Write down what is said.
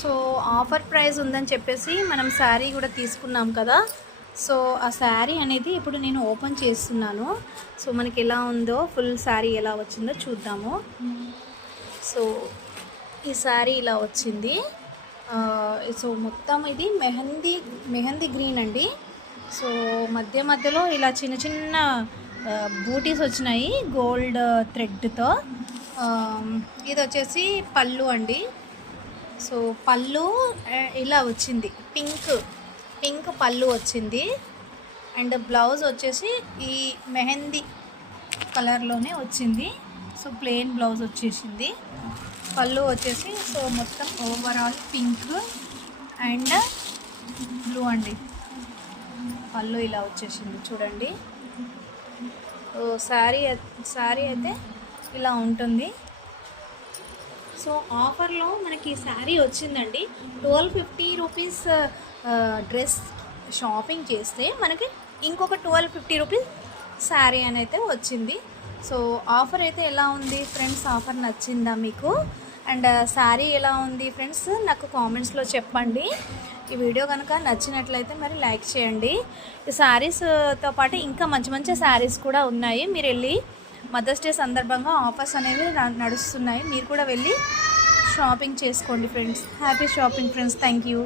So offer price ఉందని చెప్పేసి మనం శారీ కూడా తీసుకున్నాం కదా. సో ఆ శారీ అనేది ఇప్పుడు నేను ఓపెన్ చేస్తున్నాను. సో మనకి ఎలా ఉందో ఫుల్ శారీ ఎలా వచ్చిందో చూద్దాము. సో ఈ శారీ ఇలా వచ్చింది. సో మొత్తం ఇది మెహందీ గ్రీన్ అండి. సో మధ్య మధ్యలో ఇలా చిన్న చిన్న బూటీస్ వచ్చినాయి గోల్డ్ థ్రెడ్తో. ఇది వచ్చేసి పళ్ళు అండి. సో పళ్ళు ఇలా వచ్చింది, పింక్ పళ్ళు వచ్చింది. అండ్ బ్లౌజ్ వచ్చేసి ఈ మెహందీ కలర్లోనే వచ్చింది. సో ప్లెయిన్ బ్లౌజ్ వచ్చేసింది. పళ్ళు వచ్చేసి సో మొత్తం ఓవరాల్ పింక్ అండ్ బ్లూ అండి. పళ్ళు ఇలా వచ్చేసింది చూడండి. శారీ అయితే ఇలా ఉంటుంది. సో ఆఫర్లో మనకి శారీ వచ్చిందండి. 1250 రూపీస్ డ్రెస్ షాపింగ్ చేస్తే మనకి ఇంకొక 1250 రూపీస్ శారీ అని అయితే వచ్చింది. సో ఆఫర్ అయితే ఎలా ఉంది ఫ్రెండ్స్? ఆఫర్ నచ్చిందా మీకు? అండ్ శారీ ఎలా ఉంది ఫ్రెండ్స్? నాకు కామెంట్స్లో చెప్పండి. ఈ వీడియో కనుక నచ్చినట్లయితే మరి లైక్ చేయండి. ఈ శారీస్తో పాటు ఇంకా మంచి మంచి శారీస్ కూడా ఉన్నాయి. మీరు వెళ్ళి మదర్స్ డే సందర్భంగా ఆఫర్స్ అనేవి నడుస్తున్నాయి. మీరు కూడా వెళ్ళి షాపింగ్ చేసుకోండి friends. Happy shopping friends. Thank you.